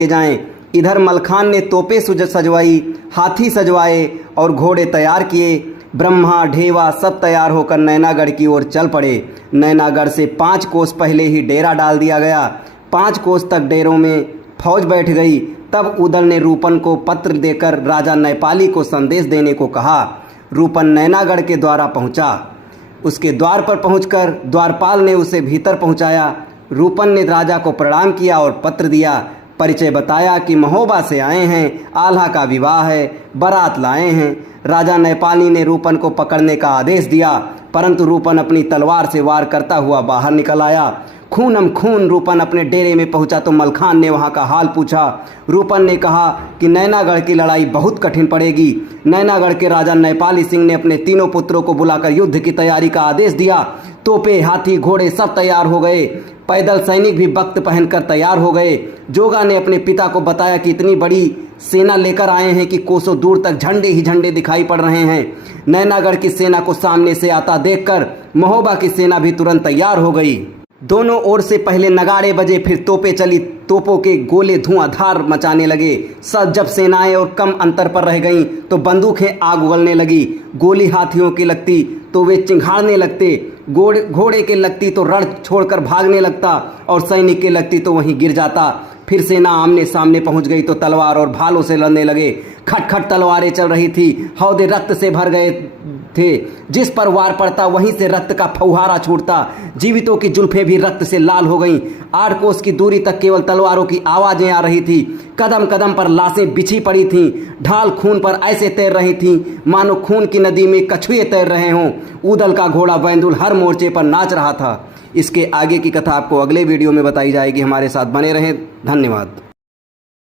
के जाएं। इधर मलखान ने तोपें सजवाई, हाथी सजवाए और घोड़े तैयार किए। ब्रह्मा ढेवा सब तैयार होकर नैनागढ़ की ओर चल पड़े। नैनागढ़ से 5 कोस पहले ही डेरा डाल दिया गया। 5 कोस तक डेरों में फौज बैठ गई। तब उदल ने रूपन को पत्र देकर राजा नैपाली को संदेश देने को कहा। रूपन नैनागढ़ के द्वारा पहुंचा। उसके द्वार पर पहुंचकर द्वारपाल ने उसे भीतर पहुंचाया। रूपन ने राजा को प्रणाम किया और पत्र दिया। परिचय बताया कि महोबा से आए हैं, आल्हा का विवाह है, बारात लाए हैं। राजा नैपाली ने रूपन को पकड़ने का आदेश दिया, परंतु रूपन अपनी तलवार से वार करता हुआ बाहर निकल आया। खूनम खून रूपन अपने डेरे में पहुंचा तो मलखान ने वहां का हाल पूछा। रूपन ने कहा कि नैनागढ़ की लड़ाई बहुत कठिन पड़ेगी। नैनागढ़ के राजा नैपाली सिंह ने अपने तीनों पुत्रों को बुलाकर युद्ध की तैयारी का आदेश दिया। तोपे, हाथी, घोड़े सब तैयार हो गए। पैदल सैनिक भी वक्त पहनकर तैयार हो गए। जोगा ने अपने पिता को बताया कि इतनी बड़ी सेना लेकर आए हैं कि कोसों दूर तक झंडे ही झंडे दिखाई पड़ रहे हैं। नैनागढ़ की सेना को सामने से आता देखकर महोबा की सेना भी तुरंत तैयार हो गई। दोनों ओर से पहले नगाड़े बजे, फिर तोपें चली। तोपों के गोले धुआंधार मचाने लगे। सब जब सेनाएं और कम अंतर पर रह गईं तो बंदूकें आग उगलने लगी। गोली हाथियों की लगती तो वे चिंघाड़ने लगते, घोड़े के लगती तो रण छोड़कर भागने लगता और सैनिक के लगती तो वहीं गिर जाता। फिर सेना आमने सामने पहुंच गई तो तलवार और भालों से लड़ने लगे। खटखट तलवारें चल रही थी। हौदे रक्त से भर गए थे। जिस पर वार पड़ता वहीं से रक्त का फव्वारा छूटता। जीवितों की जुल्फें भी रक्त से लाल हो गईं। 8 कोस की दूरी तक केवल तलवारों की आवाजें आ रही थी। कदम कदम पर लाशें बिछी पड़ी थीं। ढाल खून पर ऐसे तैर रही थीं मानो खून की नदी में कछुए तैर रहे हों। ऊदल का घोड़ा बैंदुल हर मोर्चे पर नाच रहा था। इसके आगे की कथा आपको अगले वीडियो में बताई जाएगी। हमारे साथ बने रहें। धन्यवाद।